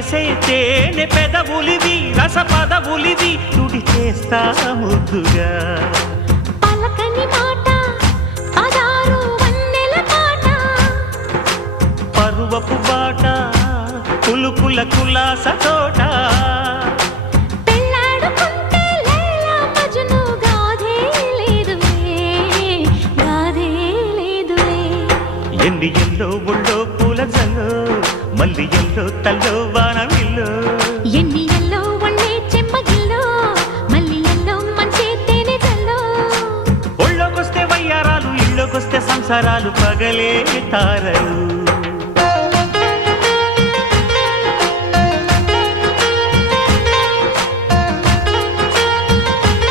చేసే తేనె పెదవులివి రస పదవులివి తుడి చేస్తా ముద్దుగా పలకని మాట పదారు వన్నెల పాట పరువపు బాట కులుకుల కులాస తోట పెళ్ళాడుకుంటే లైలా మజ్ను గాథే లేదులే ఎండి ఎల్లో ఒళ్ళో పూల జల్లో మల్లి ఎల్లో తల్లో వానవిల్లో ఎన్ని ఎల్లో ఒళ్ళే చెమ్మగిల్లో మల్లి ఎల్లో మంచి తేనె జల్లో ఒళ్ళోకొస్తే వయ్యారాలు ఇళ్ళోకొస్తే సంసారాలు పగలే తారలు